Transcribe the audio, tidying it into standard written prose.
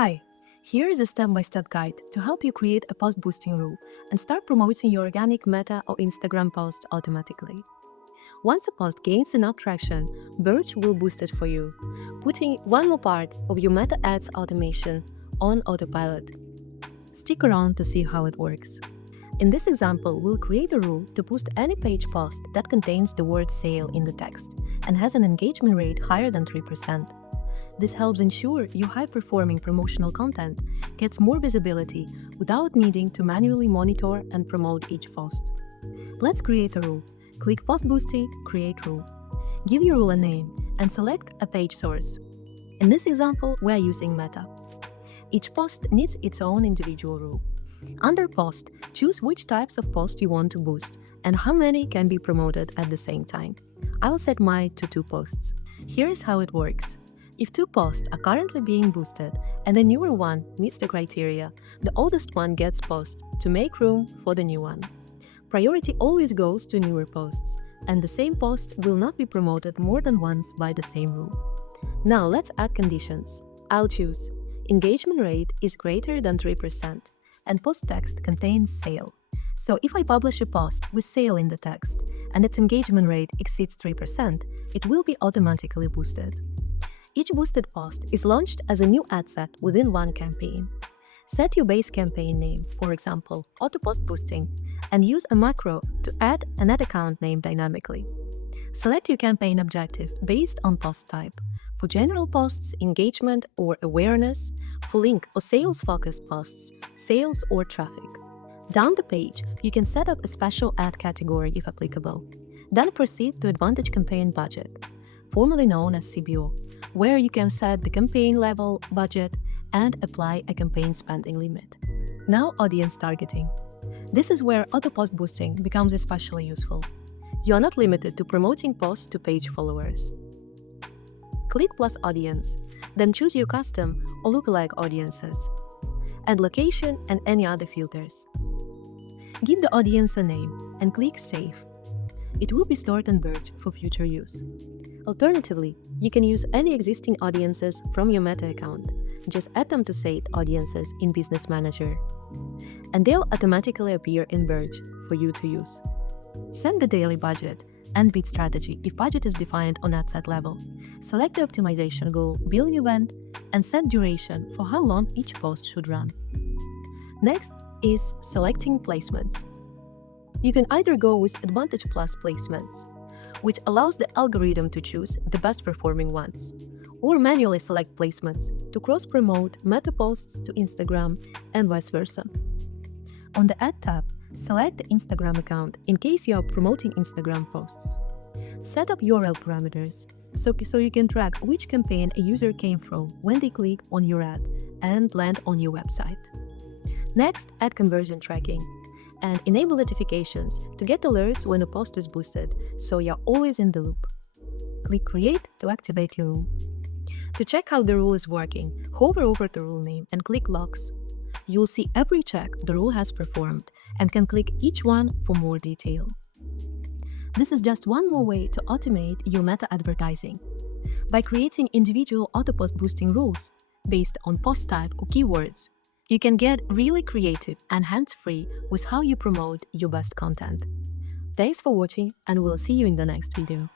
Hi, here is a step-by-step guide to help you create a post boosting rule and start promoting your organic Meta or Instagram post automatically. Once a post gains enough traction, Birch will boost it for you, putting one more part of your Meta ads automation on autopilot. Stick around to see how it works. In this example, we'll create a rule to boost any page post that contains the word sale in the text and has an engagement rate higher than 3%. This helps ensure your high-performing promotional content gets more visibility without needing to manually monitor and promote each post. Let's create a rule. Click Post Boosting, Create Rule. Give your rule a name and select a page source. In this example, we're using Meta. Each post needs its own individual rule. Under Post, choose which types of posts you want to boost and how many can be promoted at the same time. I will set mine to 2 posts. Here is how it works. If 2 posts are currently being boosted and the newer one meets the criteria, the oldest one gets posted to make room for the new one. Priority always goes to newer posts, and the same post will not be promoted more than once by the same rule. Now let's add conditions. I'll choose engagement rate is greater than 3% and post text contains sale. So if I publish a post with sale in the text and its engagement rate exceeds 3%, it will be automatically boosted. Each boosted post is launched as a new ad set within one campaign. Set your base campaign name, for example, Auto Post Boosting, and use a macro to add an ad account name dynamically. Select your campaign objective based on post type. For general posts, engagement or awareness. For link or sales-focused posts, sales or traffic. Down the page, you can set up a special ad category if applicable. Then proceed to Advantage Campaign Budget, formerly known as CBO, where you can set the campaign level, budget, and apply a campaign spending limit. Now, audience targeting. This is where auto post boosting becomes especially useful. You are not limited to promoting posts to page followers. Click plus audience, then choose your custom or lookalike audiences. Add location and any other filters. Give the audience a name and click Save. It will be stored in Birch for future use. Alternatively, you can use any existing audiences from your Meta account. Just add them to Saved Audiences in Business Manager, and they'll automatically appear in Birch for you to use. Set the daily budget and bid strategy if budget is defined on ad set level. Select the optimization goal, build event, and set duration for how long each post should run. Next is selecting placements. You can either go with Advantage Plus placements, which allows the algorithm to choose the best performing ones, or manually select placements to cross-promote Meta posts to Instagram and vice versa. On the Ad tab, select the Instagram account in case you are promoting Instagram posts. Set up URL parameters so you can track which campaign a user came from when they click on your ad and land on your website. Next, add conversion tracking and enable notifications to get alerts when a post is boosted, so you're always in the loop. Click Create to activate your rule. To check how the rule is working, hover over the rule name and click Logs. You'll see every check the rule has performed and can click each one for more detail. This is just one more way to automate your Meta advertising. By creating individual auto post boosting rules based on post type or keywords, you can get really creative and hands-free with how you promote your best content. Thanks for watching, and we'll see you in the next video.